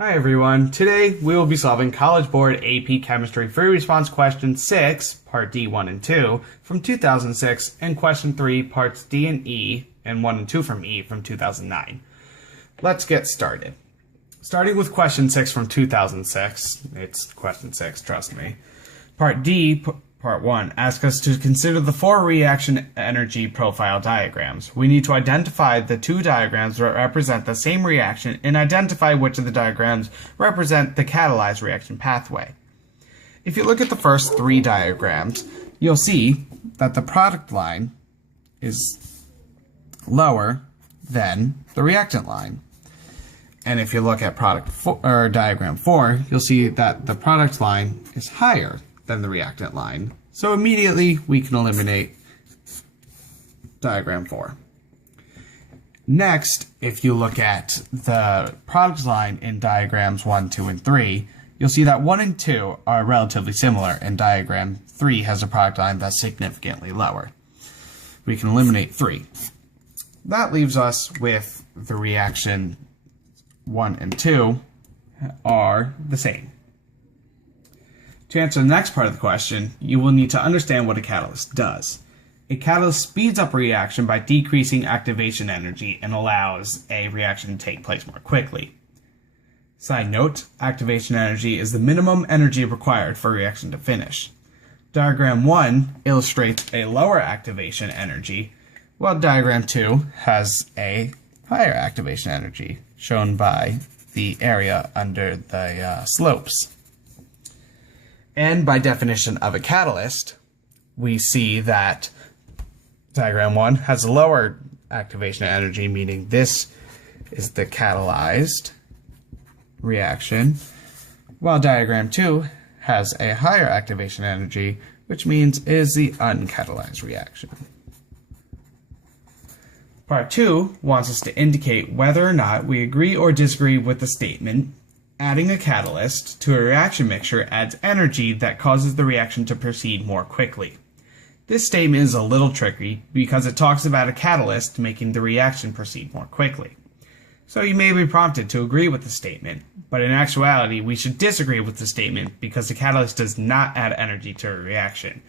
Hi everyone, today we will be solving College Board AP Chemistry Free Response Question 6, Part D 1 and 2 from 2006 and Question 3, Parts D and E and 1 and 2 from E from 2009. Let's get started. Starting with Question 6 from 2006, it's Question 6, trust me. Part D, Part 1, asks us to consider the four reaction energy profile diagrams. We need to identify the two diagrams that represent the same reaction and identify which of the diagrams represent the catalyzed reaction pathway. If you look at the first three diagrams, you'll see that the product line is lower than the reactant line. And if you look at diagram 4, you'll see that the product line is higher than the reactant line. So immediately we can eliminate diagram 4. Next, if you look at the product line in diagrams 1, 2, and 3, you'll see that 1 and 2 are relatively similar, and diagram 3 has a product line that's significantly lower. We can eliminate 3. That leaves us with the reaction 1 and 2 are the same. To answer the next part of the question, you will need to understand what a catalyst does. A catalyst speeds up a reaction by decreasing activation energy and allows a reaction to take place more quickly. Side note, activation energy is the minimum energy required for a reaction to finish. Diagram 1 illustrates a lower activation energy, while diagram 2 has a higher activation energy, shown by the area under the slopes. And by definition of a catalyst, we see that diagram 1 has a lower activation energy, meaning this is the catalyzed reaction, while diagram 2 has a higher activation energy, which means is the uncatalyzed reaction. Part 2 wants us to indicate whether or not we agree or disagree with the statement, adding a catalyst to a reaction mixture adds energy that causes the reaction to proceed more quickly. This statement is a little tricky because it talks about a catalyst making the reaction proceed more quickly. So you may be prompted to agree with the statement, but in actuality we should disagree with the statement because the catalyst does not add energy to a reaction.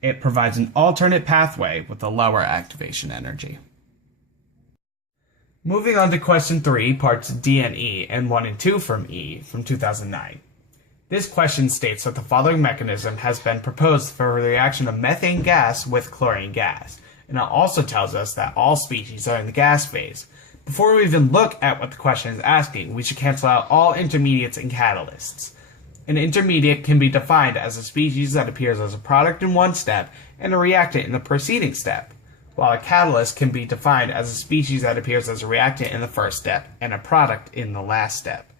It provides an alternate pathway with a lower activation energy. Moving on to question 3, parts D and E, and 1 and 2 from E from 2009. This question states that the following mechanism has been proposed for the reaction of methane gas with chlorine gas, and it also tells us that all species are in the gas phase. Before we even look at what the question is asking, we should cancel out all intermediates and catalysts. An intermediate can be defined as a species that appears as a product in one step and a reactant in the preceding step, while a catalyst can be defined as a species that appears as a reactant in the first step and a product in the last step.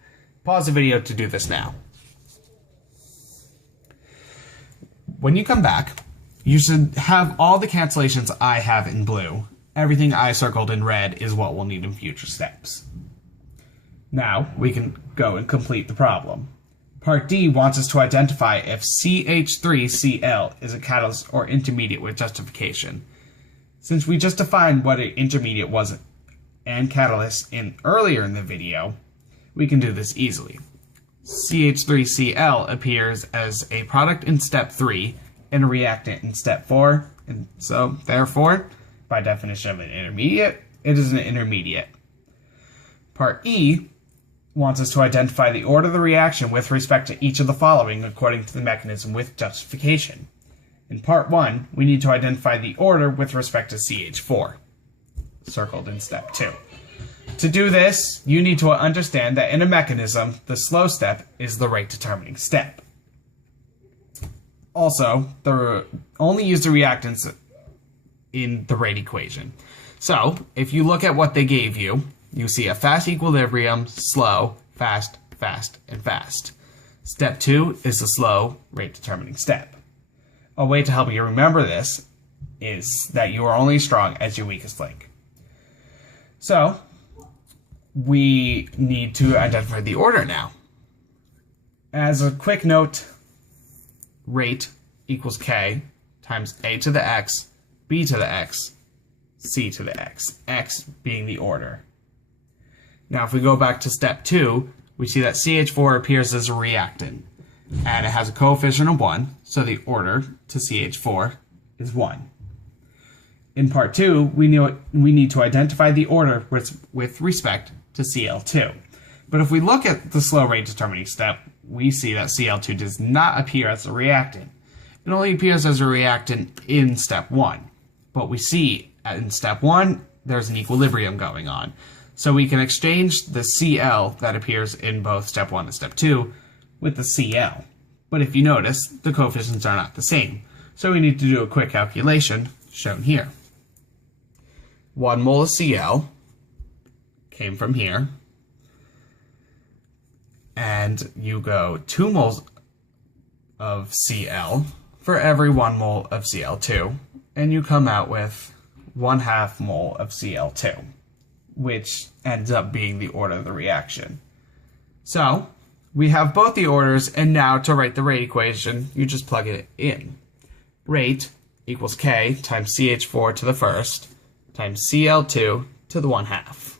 Pause the video to do this now. When you come back, you should have all the cancellations I have in blue. Everything I circled in red is what we'll need in future steps. Now, we can go and complete the problem. Part D wants us to identify if CH3Cl is a catalyst or intermediate with justification. Since we just defined what an intermediate was and catalyst earlier in the video, we can do this easily. CH3Cl appears as a product in step 3 and a reactant in step 4, and so therefore, by definition of an intermediate, it is an intermediate. Part E wants us to identify the order of the reaction with respect to each of the following according to the mechanism with justification. In part 1, we need to identify the order with respect to CH4, circled in step 2. To do this, you need to understand that in a mechanism, the slow step is the rate determining step. Also, only use the reactants in the rate equation. So, if you look at what they gave you, you see a fast equilibrium, slow, fast, fast, and fast. Step 2 is the slow rate determining step. A way to help you remember this is that you are only strong as your weakest link. So, we need to identify the order now. As a quick note, rate equals K times A to the X, B to the X, C to the X, X being the order. Now if we go back to step 2, we see that CH4 appears as a reactant, and it has a coefficient of 1, so the order to CH4 is 1. In part 2, we need to identify the order with respect to Cl2. But if we look at the slow rate determining step, we see that Cl2 does not appear as a reactant. It only appears as a reactant in step 1. But we see in step 1, there's an equilibrium going on. So we can exchange the Cl that appears in both step 1 and step 2 with the Cl. But if you notice, the coefficients are not the same. So we need to do a quick calculation, shown here. 1 mole of Cl came from here. And you go 2 moles of Cl for every 1 mole of Cl2. And you come out with 1/2 mole of Cl2, which ends up being the order of the reaction. So, we have both the orders, and now to write the rate equation, you just plug it in. Rate equals K times CH4 to the first times Cl2 to the 1/2.